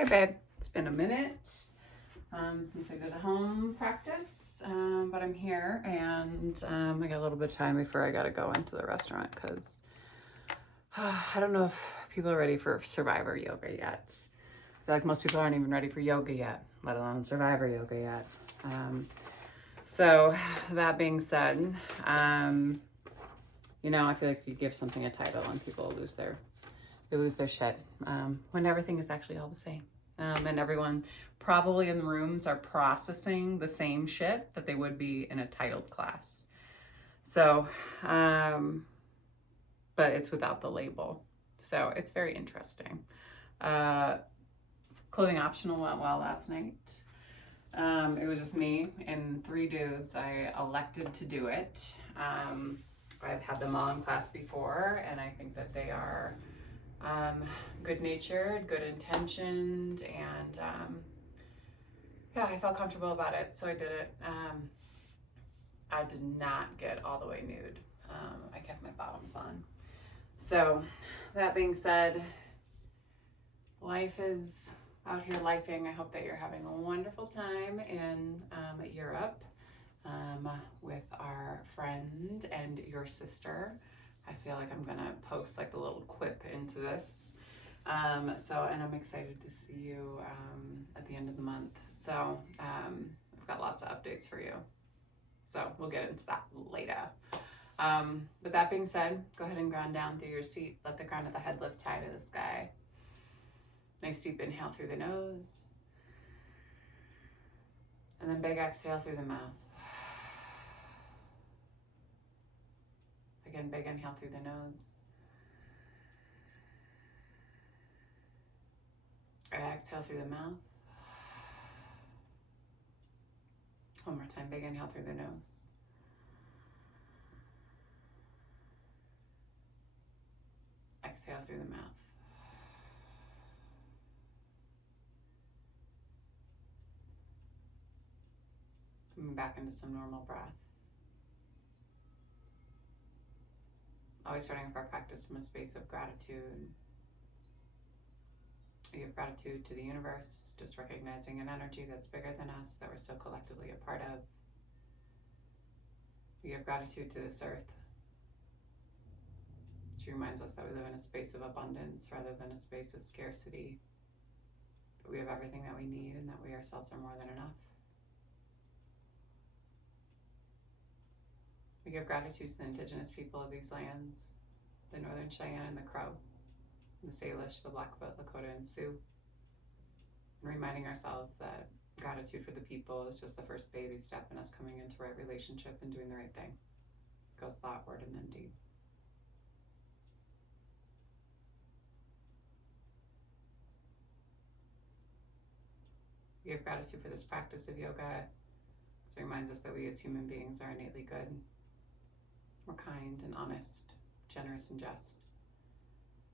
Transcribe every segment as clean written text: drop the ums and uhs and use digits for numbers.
Hey babe, it's been a minute since I did a home practice, but I'm here and I got a little bit of time before I gotta go into the restaurant because I don't know if people are ready for Survivor yoga yet. I feel like most people aren't even ready for yoga yet, let alone Survivor yoga yet. So that being said, I feel like if you give something a title and people lose their shit when everything is actually all the same. And everyone probably in the rooms are processing the same shit that they would be in a titled class. So, but it's without the label. So it's very interesting. Clothing optional went well last night. It was just me and 3 dudes. I elected to do it. I've had them all in class before, and I think that they are good-natured, good-intentioned, and yeah, I felt comfortable about it, so I did it. I did not get all the way nude. I kept my bottoms on. So, that being said, life is out here lifing. I hope that you're having a wonderful time in Europe with our friend and your sister. I feel like I'm gonna post like a little quip into this. And I'm excited to see you at the end of the month. So I've got lots of updates for you. So we'll get into that later. With that being said, go ahead and ground down through your seat. Let the crown of the head lift high to the sky. Nice deep inhale through the nose. And then big exhale through the mouth. Again, big inhale through the nose. Exhale through the mouth. One more time, big inhale through the nose. Exhale through the mouth. Moving back into some normal breath. Always starting off our practice from a space of gratitude. We give gratitude to the universe, just recognizing an energy that's bigger than us, that we're still collectively a part of. We give gratitude to this earth. She reminds us that we live in a space of abundance rather than a space of scarcity. That we have everything that we need and that we ourselves are more than enough. We give gratitude to the indigenous people of these lands, the Northern Cheyenne and the Crow, the Salish, the Blackfoot, Lakota, and Sioux. And reminding ourselves that gratitude for the people is just the first baby step in us coming into right relationship and doing the right thing. It goes thought, word, and then deed. We give gratitude for this practice of yoga because it reminds us that we as human beings are innately good. We're kind and honest, generous and just.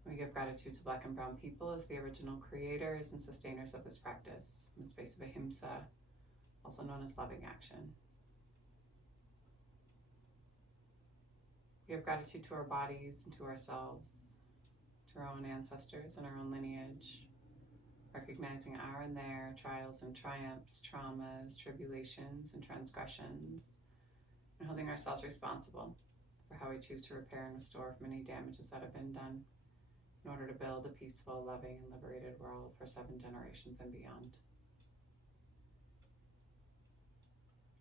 We give gratitude to Black and Brown people as the original creators and sustainers of this practice in the space of ahimsa, also known as loving action. We give gratitude to our bodies and to ourselves, to our own ancestors and our own lineage, recognizing our and their trials and triumphs, traumas, tribulations, and transgressions, and holding ourselves responsible for how we choose to repair and restore from any damages that have been done in order to build a peaceful, loving, and liberated world for 7 generations and beyond.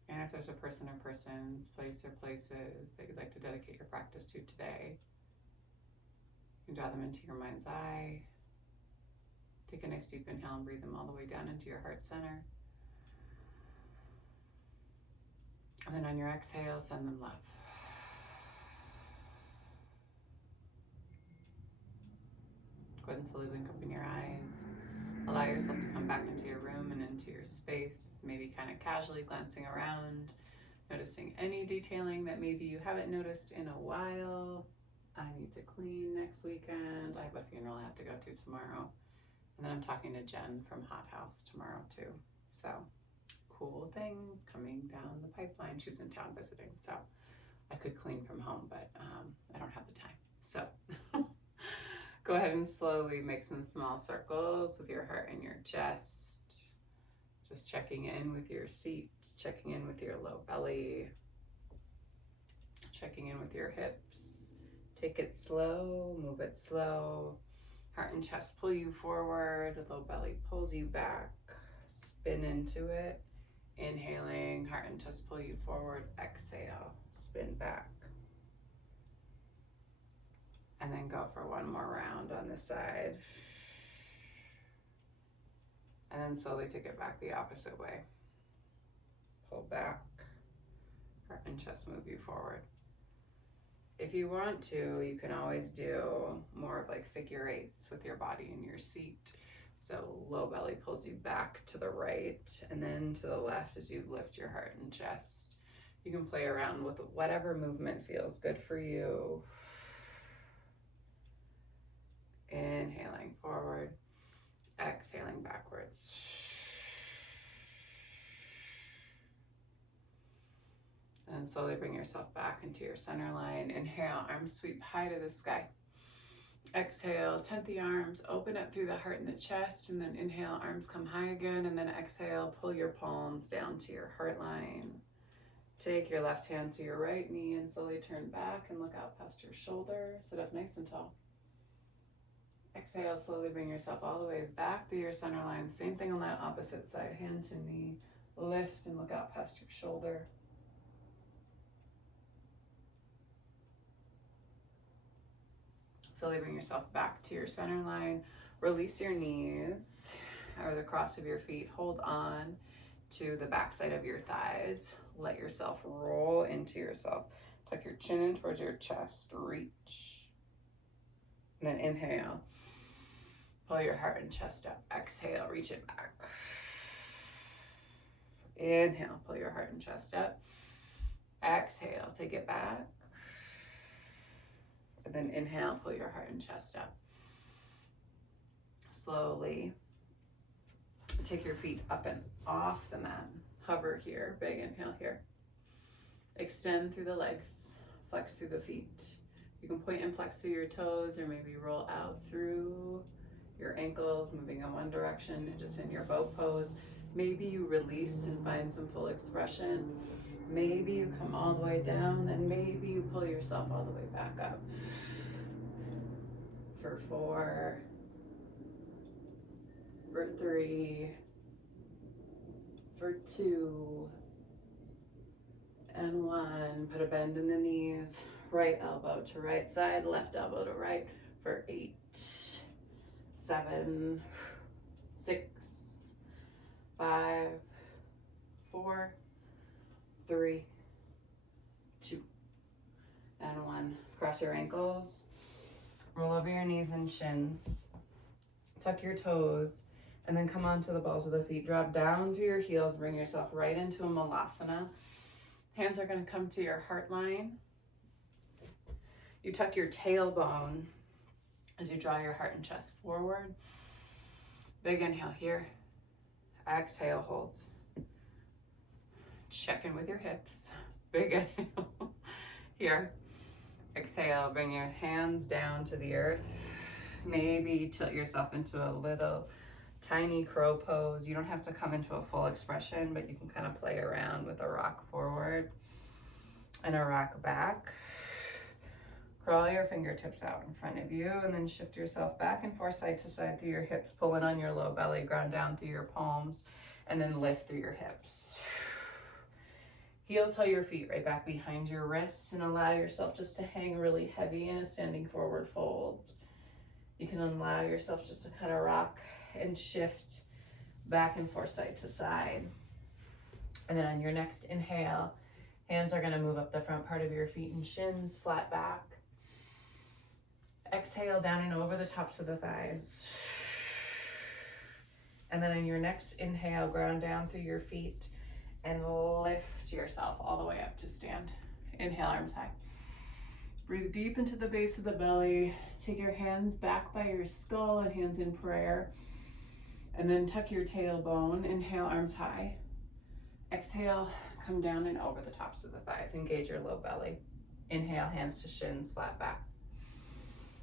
And if there's a person or persons, place or places that you'd like to dedicate your practice to today, you can draw them into your mind's eye. Take a nice deep inhale and breathe them all the way down into your heart center. And then on your exhale, send them love. Go ahead and slowly blink open your eyes. Allow yourself to come back into your room and into your space, maybe kind of casually glancing around, noticing any detailing that maybe you haven't noticed in a while. I need to clean next weekend. I have a funeral I have to go to tomorrow. And then I'm talking to Jen from Hot House tomorrow too. So cool things coming down the pipeline. She's in town visiting, so I could clean from home, but I don't have the time. So Go ahead and slowly make some small circles with your heart and your chest. Just checking in with your seat, checking in with your low belly, checking in with your hips. Take it slow, move it slow. Heart and chest pull you forward, low belly pulls you back. Spin into it. Inhaling, heart and chest pull you forward. Exhale, spin back. And then go for one more round on this side. And then slowly take it back the opposite way. Pull back, heart and chest move you forward. If you want to, you can always do more of like figure eights with your body in your seat. So low belly pulls you back to the right and then to the left as you lift your heart and chest. You can play around with whatever movement feels good for you. Inhaling forward, exhaling backwards. And slowly bring yourself back into your center line. Inhale, arms sweep high to the sky. Exhale, tent the arms, open up through the heart and the chest, and then inhale, arms come high again, and then exhale, pull your palms down to your heart line. Take your left hand to your right knee and slowly turn back and look out past your shoulder. Sit up nice and tall. Exhale, slowly bring yourself all the way back through your center line. Same thing on that opposite side, hand to knee. Lift and look out past your shoulder. Slowly bring yourself back to your center line. Release your knees or the cross of your feet. Hold on to the backside of your thighs. Let yourself roll into yourself. Tuck your chin in towards your chest. Reach. And then inhale. Pull your heart and chest up. Exhale, reach it back. Inhale, pull your heart and chest up. Exhale, take it back. And then inhale, pull your heart and chest up. Slowly take your feet up and off the mat. Hover here, big inhale here. Extend through the legs, flex through the feet. You can point and flex through your toes or maybe roll out through your ankles, moving in one direction, just in your boat pose. Maybe you release and find some full expression. Maybe you come all the way down, and maybe you pull yourself all the way back up. For 4, for 3, for 2, and 1. Put a bend in the knees, right elbow to right side, left elbow to right for 8, 7, 6, 5, 4, 3, 2, and 1. Cross your ankles, roll over your knees and shins, tuck your toes, and then come onto the balls of the feet. Drop down through your heels, bring yourself right into a malasana. Hands are going to come to your heart line. You tuck your tailbone as you draw your heart and chest forward. Big inhale here. Exhale, hold. Check in with your hips. Big inhale here. Exhale, bring your hands down to the earth. Maybe tilt yourself into a little tiny crow pose. You don't have to come into a full expression, but you can kind of play around with a rock forward and a rock back. Crawl your fingertips out in front of you and then shift yourself back and forth side to side through your hips, pulling on your low belly, ground down through your palms, and then lift through your hips. Heel toe your feet right back behind your wrists and allow yourself just to hang really heavy in a standing forward fold. You can allow yourself just to kind of rock and shift back and forth side to side. And then on your next inhale, hands are going to move up the front part of your feet and shins, flat back. Exhale down and over the tops of the thighs. And then on your next inhale, ground down through your feet and lift yourself all the way up to stand. Inhale, arms high. Breathe deep into the base of the belly. Take your hands back by your skull and hands in prayer. And then tuck your tailbone. Inhale, arms high. Exhale, come down and over the tops of the thighs. Engage your low belly. Inhale, hands to shins, flat back.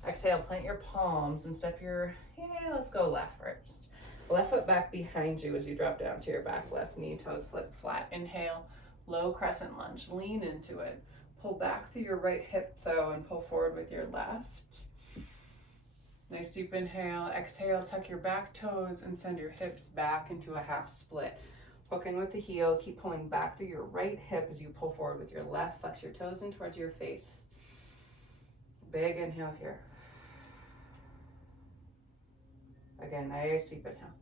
Exhale, plant your palms and step your, let's go left first. Left foot back behind you as you drop down to your back, left knee, toes flip flat. Inhale, low crescent lunge, lean into it. Pull back through your right hip though and pull forward with your left. Nice deep inhale. Exhale, tuck your back toes and send your hips back into a half split. Hook in with the heel, keep pulling back through your right hip as you pull forward with your left. Flex your toes in towards your face. Big inhale here. Again, nice deep inhale.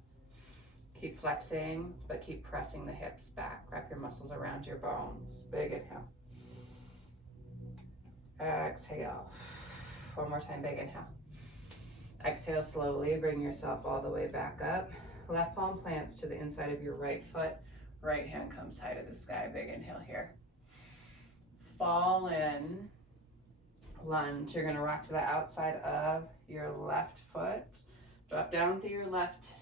Keep flexing, but keep pressing the hips back. Wrap your muscles around your bones. Big inhale. Exhale. One more time, big inhale. Exhale slowly, bring yourself all the way back up. Left palm plants to the inside of your right foot. Right hand comes high to the sky. Big inhale here. Fall in. Lunge. You're gonna rock to the outside of your left foot. Drop down through your left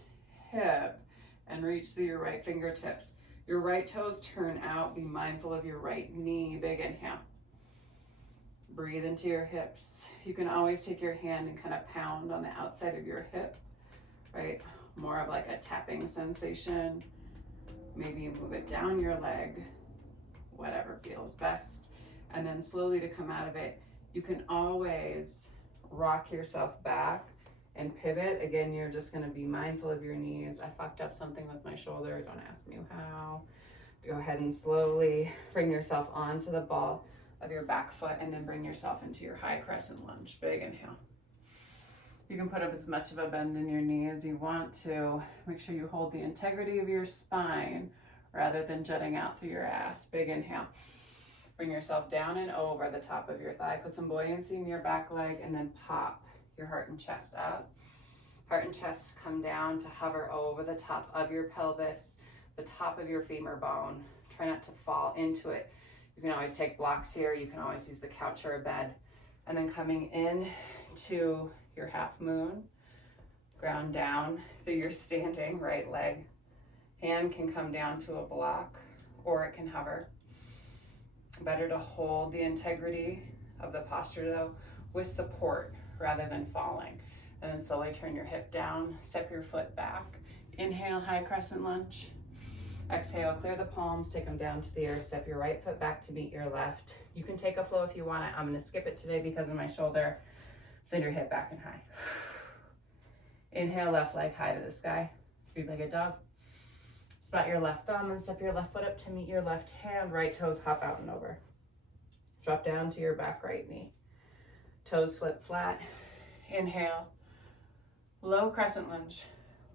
hip and reach through your right fingertips. Your right toes turn out. Be mindful of your right knee. Big inhale. Breathe into your hips. You can always take your hand and kind of pound on the outside of your hip, right? More of like a tapping sensation. Maybe you move it down your leg, whatever feels best. And then slowly to come out of it, you can always rock yourself back and pivot. Again, you're just gonna be mindful of your knees. I fucked up something with my shoulder, don't ask me how. Go ahead and slowly bring yourself onto the ball of your back foot and then bring yourself into your high crescent lunge. Big inhale. You can put up as much of a bend in your knee as you want to. Make sure you hold the integrity of your spine rather than jutting out through your ass. Big inhale. Bring yourself down and over the top of your thigh. Put some buoyancy in your back leg and then pop your heart and chest up. Heart and chest come down to hover over the top of your pelvis, the top of your femur bone. Try not to fall into it. You can always take blocks here. You can always use the couch or a bed. And then coming in to your half moon, ground down through your standing right leg. Hand can come down to a block or it can hover. Better to hold the integrity of the posture though with support rather than falling. And then slowly turn your hip down, step your foot back. Inhale, high crescent lunge. Exhale, clear the palms, take them down to the earth, step your right foot back to meet your left. You can take a flow if you want it. I'm gonna skip it today because of my shoulder. Send your hip back and high. Inhale, left leg high to the sky. Three-legged dog. Spot your left thumb and step your left foot up to meet your left hand. Right toes hop out and over. Drop down to your back right knee. Toes flip flat. Inhale, low crescent lunge.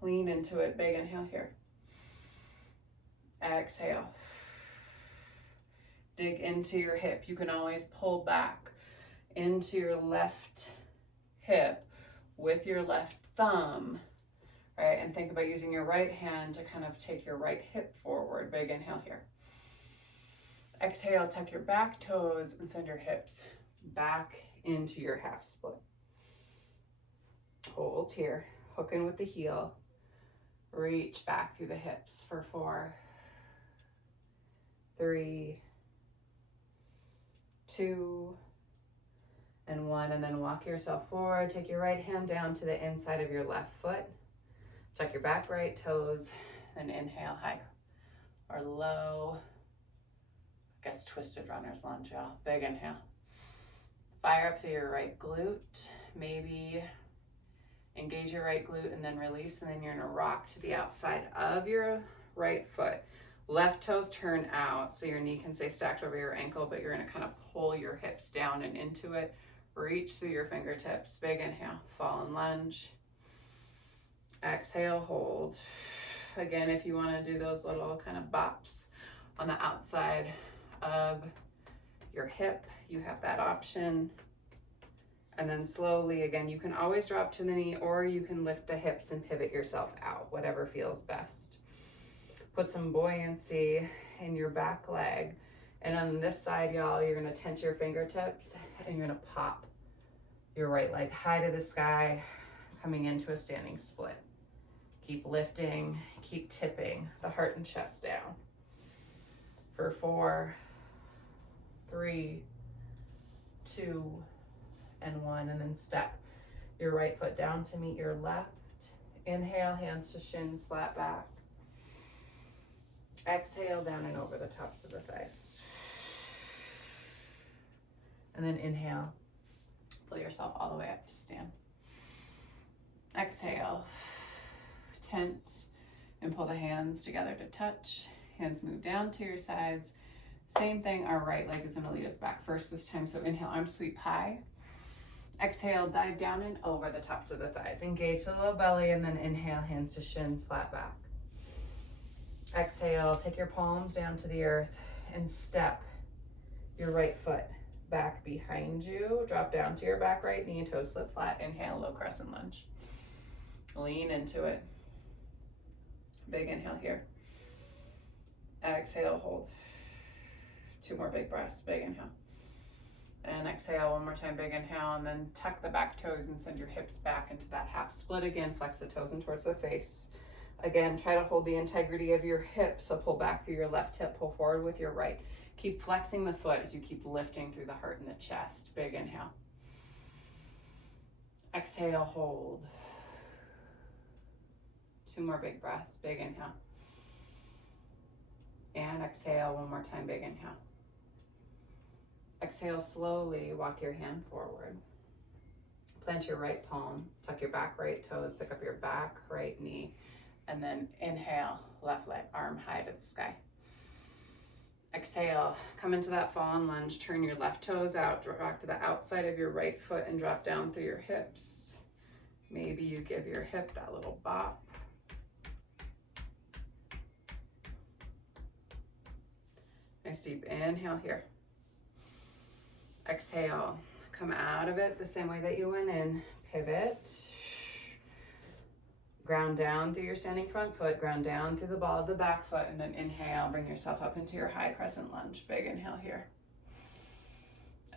Lean into it, big inhale here. Exhale. Dig into your hip. You can always pull back into your left hip with your left thumb, right? And think about using your right hand to kind of take your right hip forward. Big inhale here. Exhale, tuck your back toes and send your hips back into your half split. Hold here. Hook in with the heel. Reach back through the hips for 4, 3, 2, and 1. And then walk yourself forward. Take your right hand down to the inside of your left foot. Tuck your back right toes. Then inhale, high or low. Gets twisted runner's lunge, y'all. Big inhale. Fire up through your right glute. Maybe engage your right glute and then release. And then you're gonna rock to the outside of your right foot. Left toes turn out so your knee can stay stacked over your ankle, but you're gonna kind of pull your hips down and into it. Reach through your fingertips. Big inhale, fall and lunge. Exhale, hold. Again, if you wanna do those little kind of bops on the outside of your hip, you have that option. And then slowly, again, you can always drop to the knee or you can lift the hips and pivot yourself out, whatever feels best. Put some buoyancy in your back leg. And on this side, y'all, you're gonna tense your fingertips and you're gonna pop your right leg high to the sky, coming into a standing split. Keep lifting, keep tipping the heart and chest down. For 4, 3, 2, and 1, and then step your right foot down to meet your left. Inhale, hands to shins, flat back. Exhale, down and over the tops of the thighs. And then inhale, pull yourself all the way up to stand. Exhale, tent, and pull the hands together to touch. Hands move down to your sides. Same thing, our right leg is gonna lead us back first this time. So inhale, arms sweep high. Exhale, dive down and over the tops of the thighs. Engage the low belly, and then inhale, hands to shins, flat back. Exhale, take your palms down to the earth and step your right foot back behind you. Drop down to your back right knee, toes flip flat. Inhale, low crescent lunge. Lean into it. Big inhale here. Exhale, hold. 2 more big breaths, big inhale. And exhale, 1 more time, big inhale, and then tuck the back toes and send your hips back into that half split again. Flex the toes in towards the face. Again, try to hold the integrity of your hip, so pull back through your left hip, pull forward with your right. Keep flexing the foot as you keep lifting through the heart and the chest. Big inhale. Exhale, hold. 2 more big breaths, big inhale. And exhale, 1 more time, big inhale. Exhale, slowly walk your hand forward. Plant your right palm, tuck your back right toes, pick up your back right knee, and then inhale, left leg, arm high to the sky. Exhale, come into that fallen lunge, turn your left toes out, rock to the outside of your right foot and drop down through your hips. Maybe you give your hip that little bop. Nice deep inhale here. Exhale, come out of it the same way that you went in. Pivot. Ground down through your standing front foot, ground down through the ball of the back foot, and then inhale, bring yourself up into your high crescent lunge. Big inhale here.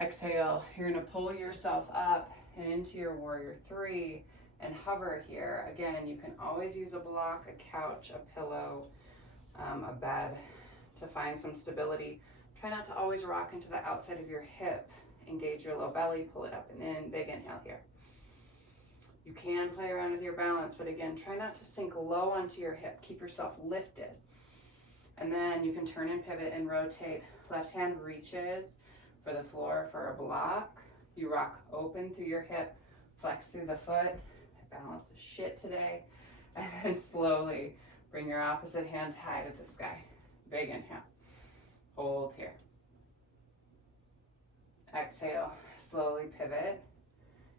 Exhale, you're gonna pull yourself up and into your warrior 3 and hover here. Again, you can always use a block, a couch, a pillow, a bed to find some stability. Try not to always rock into the outside of your hip. Engage your low belly, pull it up and in. Big inhale here. You can play around with your balance, but again, try not to sink low onto your hip. Keep yourself lifted. And then you can turn and pivot and rotate. Left hand reaches for the floor for a block. You rock open through your hip, flex through the foot. Balance is shit today. And then slowly bring your opposite hand high to the sky. Big inhale. Hold here. Exhale, slowly pivot.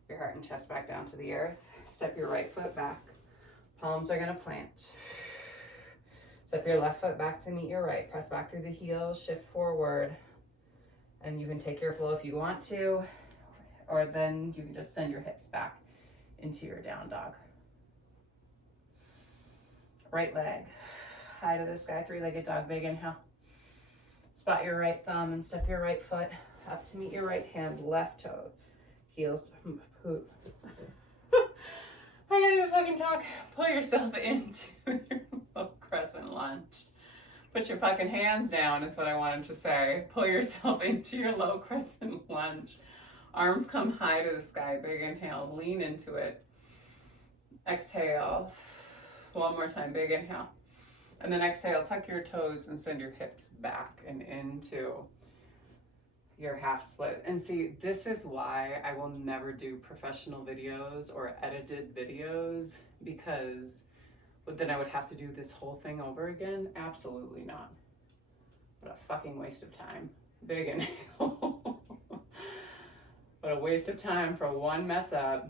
Your heart and chest back down to the earth. Step your right foot back. Palms are gonna plant. Step your left foot back to meet your right. Press back through the heels, shift forward. And you can take your flow if you want to, or then you can just send your hips back into your down dog. Right leg, high to the sky, 3-legged dog, big inhale. Spot your right thumb and step your right foot up to meet your right hand, left toe. Heels, poop. I can't even fucking talk. Pull yourself into your low crescent lunge. Put your fucking hands down is what I wanted to say. Pull yourself into your low crescent lunge. Arms come high to the sky. Big inhale. Lean into it. Exhale. 1 more time. Big inhale. And then exhale. Tuck your toes and send your hips back and into your half split. And see, this is why I will never do professional videos or edited videos, because then I would have to do this whole thing over again. Absolutely not. What a fucking waste of time. Big inhale. What a waste of time for one mess up.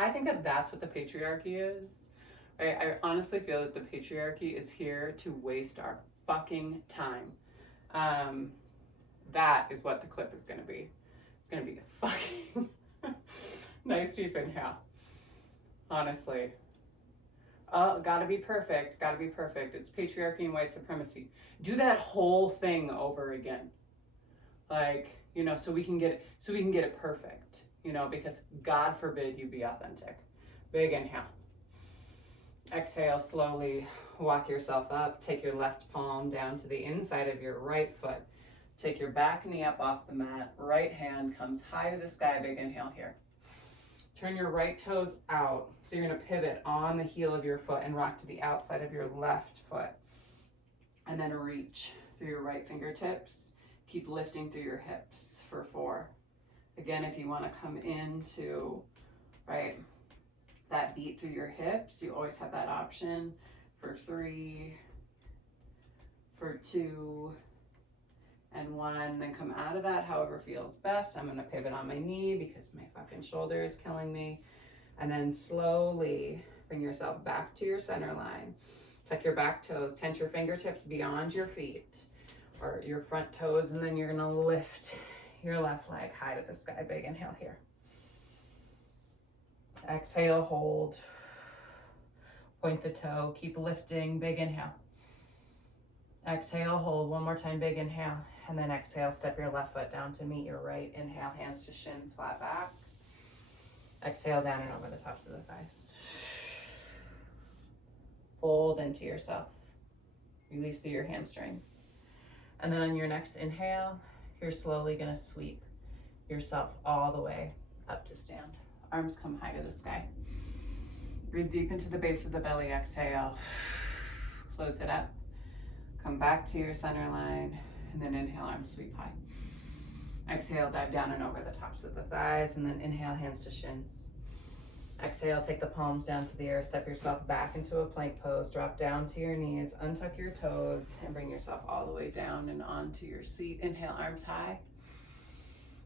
I think that that's what the patriarchy is. I honestly feel that the patriarchy is here to waste our fucking time. That is what the clip is going to be. It's going to be a fucking nice deep inhale. Honestly. Gotta be perfect. Gotta be perfect. It's patriarchy and white supremacy. Do that whole thing over again. Like, you know, so we can get it perfect. You know, because God forbid you be authentic. Big inhale. Exhale, slowly walk yourself up. Take your left palm down to the inside of your right foot. Take your back knee up off the mat. Right hand comes high to the sky. Big inhale here. Turn your right toes out. So you're gonna pivot on the heel of your foot and rock to the outside of your left foot. And then reach through your right fingertips. Keep lifting through your hips for 4. Again, if you wanna come into, right, that beat through your hips, you always have that option for 3, for 2, and 1. Then come out of that however feels best. I'm gonna pivot on my knee because my fucking shoulder is killing me. And then slowly bring yourself back to your center line. Tuck your back toes, tense your fingertips beyond your feet or your front toes, and then you're gonna lift your left leg high to the sky. Big inhale here. Exhale, hold. Point the toe, keep lifting, big inhale. Exhale, hold, one more time, big inhale. And then exhale, step your left foot down to meet your right. Inhale, hands to shins, flat back. Exhale, down and over the tops of the thighs. Fold into yourself. Release through your hamstrings. And then on your next inhale, you're slowly gonna sweep yourself all the way up to stand. Arms come high to the sky. Breathe deep into the base of the belly, exhale. Close it up. Come back to your center line, and then inhale, arms sweep high. Exhale, dive down and over the tops of the thighs, and then inhale, hands to shins. Exhale, take the palms down to the earth, step yourself back into a plank pose, drop down to your knees, untuck your toes, and bring yourself all the way down and onto your seat. Inhale, arms high.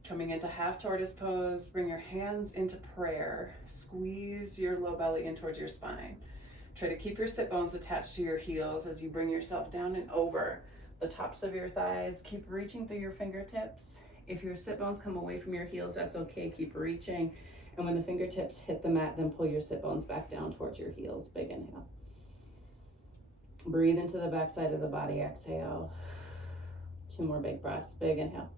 Coming into half tortoise pose, bring your hands into prayer. Squeeze your low belly in towards your spine. Try to keep your sit bones attached to your heels as you bring yourself down and over the tops of your thighs. Keep reaching through your fingertips. If your sit bones come away from your heels, that's okay. Keep reaching. And when the fingertips hit the mat, then pull your sit bones back down towards your heels. Big inhale. Breathe into the back side of the body. Exhale. 2 more big breaths. Big inhale.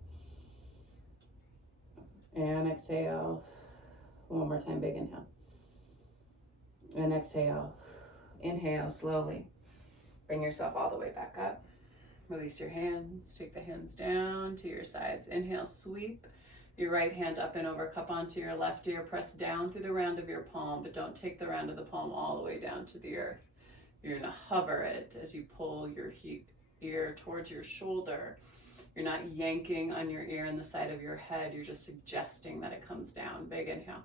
And exhale. 1 more time. Big inhale. And exhale. Inhale slowly. Bring yourself all the way back up. Release your hands. Take the hands down to your sides. Inhale, sweep your right hand up and over. Cup onto your left ear. Press down through the round of your palm, but don't take the round of the palm all the way down to the earth. You're going to hover it as you pull your ear towards your shoulder. You're not yanking on your ear and the side of your head. You're just suggesting that it comes down. Big inhale.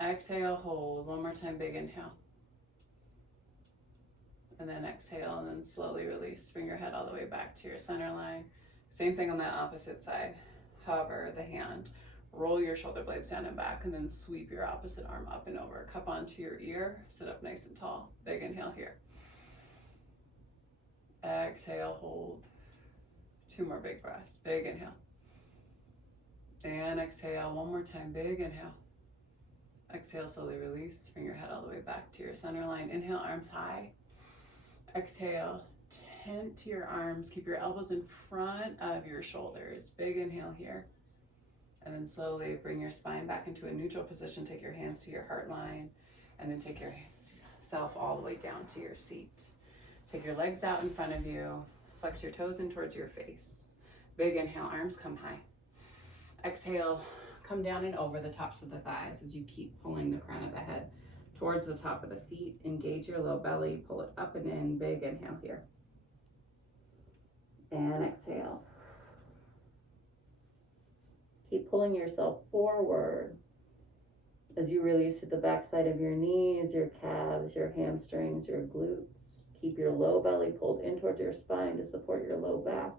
Exhale, hold. 1 more time, big inhale. And then exhale, and then slowly release. Bring your head all the way back to your center line. Same thing on that opposite side. Hover the hand. Roll your shoulder blades down and back, and then sweep your opposite arm up and over. Cup onto your ear. Sit up nice and tall. Big inhale here. Exhale, hold. 2 more big breaths. Big inhale. And exhale. 1 more time. Big inhale. Exhale, slowly release. Bring your head all the way back to your center line. Inhale, arms high. Exhale, tent to your arms. Keep your elbows in front of your shoulders. Big inhale here. And then slowly bring your spine back into a neutral position. Take your hands to your heart line. And then take yourself all the way down to your seat. Take your legs out in front of you. Flex your toes in towards your face. Big inhale, arms come high. Exhale, come down and over the tops of the thighs as you keep pulling the crown of the head towards the top of the feet. Engage your low belly, pull it up and in. Big inhale here. And exhale. Keep pulling yourself forward as you release to the backside of your knees, your calves, your hamstrings, your glutes. Keep your low belly pulled in towards your spine to support your low back.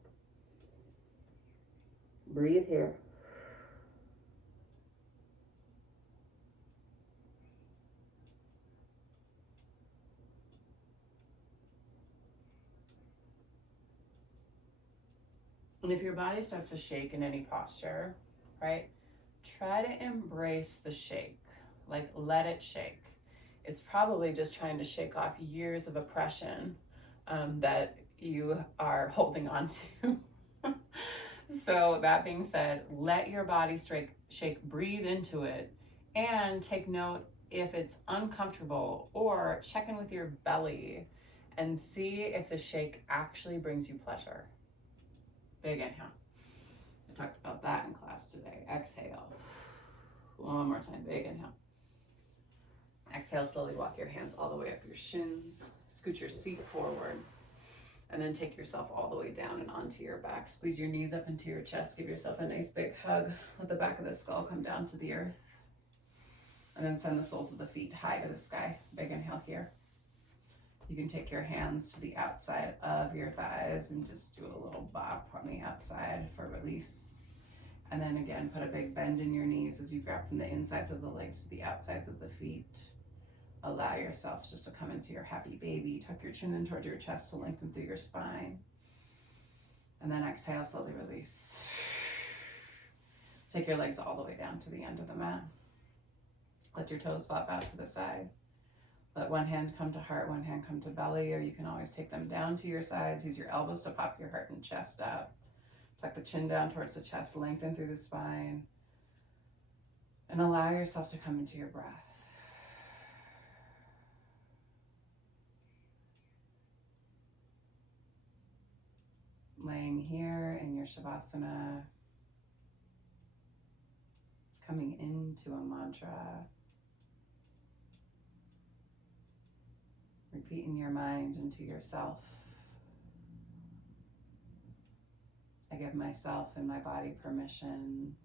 Breathe here. And if your body starts to shake in any posture, right, try to embrace the shake. Like, let it shake. It's probably just trying to shake off years of oppression that you are holding on to. So that being said, let your body shake, breathe into it, and take note if it's uncomfortable, or check in with your belly and see if the shake actually brings you pleasure. Big inhale. I talked about that in class today. Exhale. One more time, big inhale. Exhale, slowly walk your hands all the way up your shins. Scoot your seat forward. And then take yourself all the way down and onto your back. Squeeze your knees up into your chest. Give yourself a nice big hug. Let the back of the skull come down to the earth. And then send the soles of the feet high to the sky. Big inhale here. You can take your hands to the outside of your thighs and just do a little bop on the outside for release. And then again, put a big bend in your knees as you grab from the insides of the legs to the outsides of the feet. Allow yourself just to come into your happy baby. Tuck your chin in towards your chest to lengthen through your spine. And then exhale, slowly release. Take your legs all the way down to the end of the mat. Let your toes flop out to the side. Let one hand come to heart, one hand come to belly, or you can always take them down to your sides. Use your elbows to pop your heart and chest up. Tuck the chin down towards the chest, lengthen through the spine. And allow yourself to come into your breath. Laying here in your Shavasana, coming into a mantra, repeat in your mind and to yourself. I give myself and my body permission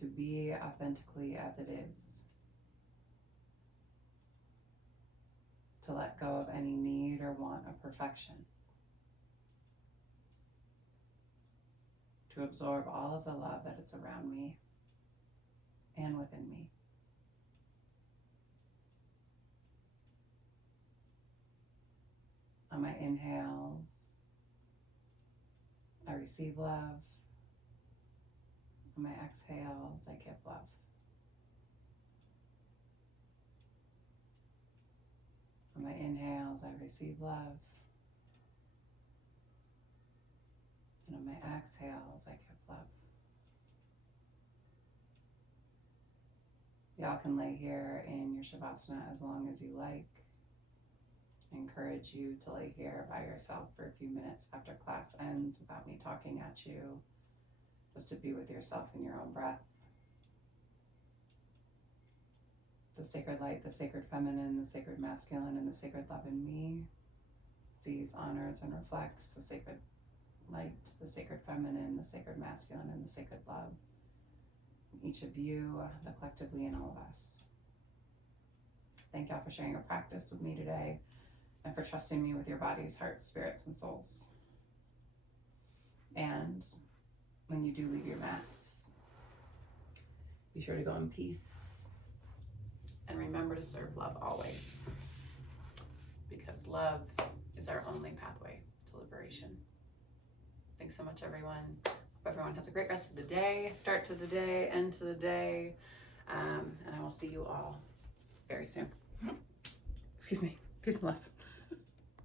to be authentically as it is, to let go of any need or want of perfection, to absorb all of the love that is around me and within me. On my inhales, I receive love. On my exhales, I give love. On my inhales, I receive love. And on my exhales, I give love. Y'all can lay here in your Shavasana as long as you like. I encourage you to lay here by yourself for a few minutes after class ends without me talking at you, just to be with yourself in your own breath. The sacred light, the sacred feminine, the sacred masculine, and the sacred love in me sees, honors, and reflects the sacred light, the sacred feminine, the sacred masculine, and the sacred love in each of you, the collective we, and all of us. Thank y'all for sharing your practice with me today and for trusting me with your bodies, hearts, spirits, and souls. And when you do leave your mats, be sure to go in peace and remember to serve love always, because love is our only pathway to liberation. Thanks so much, everyone. Hope everyone has a great rest of the day, start to the day, end to the day, and I will see you all very soon. Excuse me. Peace and love.